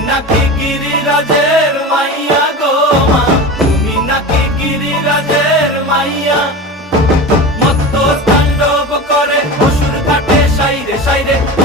নাকি গিরিরাজের মাইয়া গো মা, তুমি নাকি গিরিরাজের মাইয়া। মত্ত তাণ্ডব করে অসুর ঘাটে সাইরে সাইরে